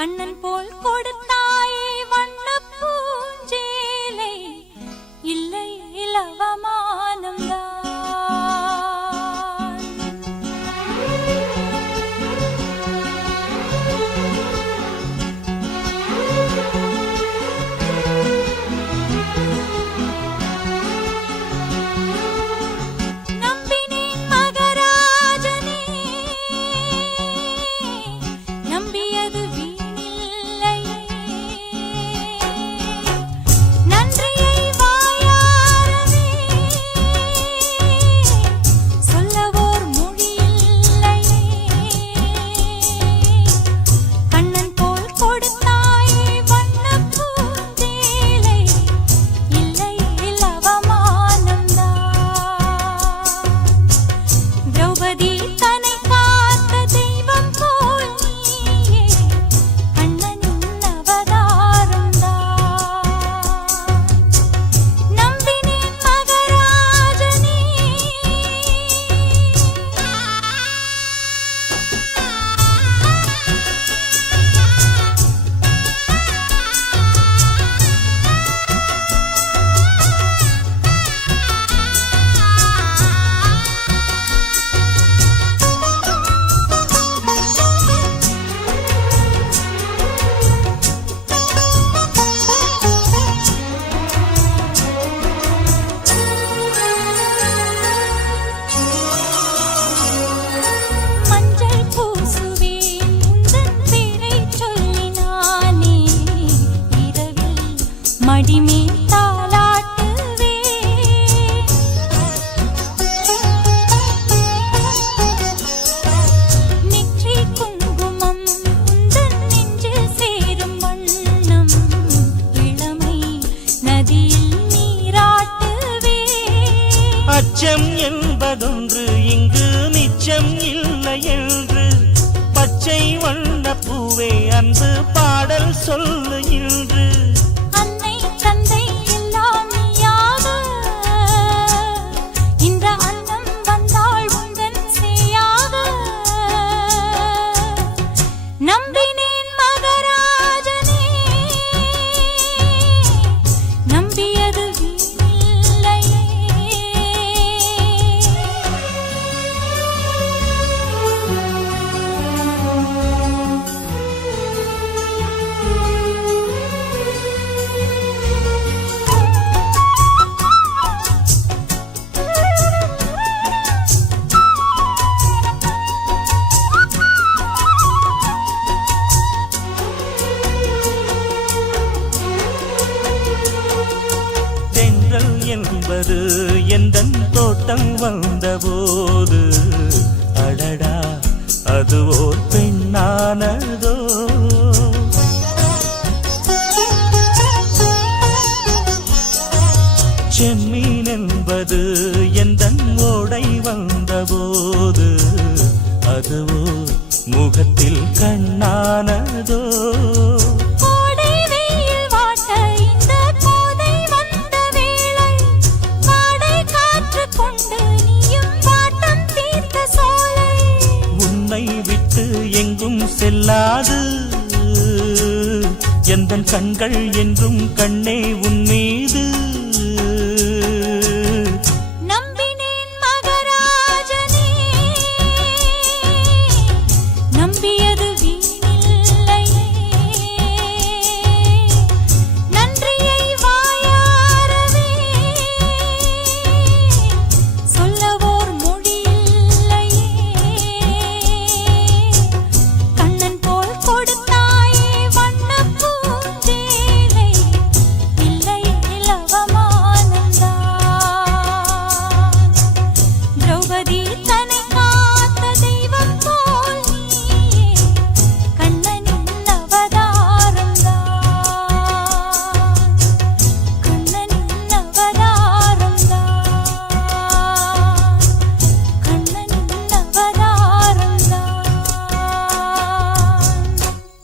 கண்ணன் போல் கொடுத்தான் என்பதொன்று இங்கு நிச்சம் இல்லை என்று. பச்சை வண்ண பூவே அன்பு பாடல் சொல்லு இன்று. என்பது எந்தன் தோட்டம் வந்தபோது? அடடா அது ஓர் பெண்ணானதோ? செம்மீன் என்பது எந்தன் ஓடை வந்தபோது? அதுவோ முகத்தில் கண்ணானதோ? செல்லாது எந்த கண்கள் என்றும் கண்ணே உன் மீது.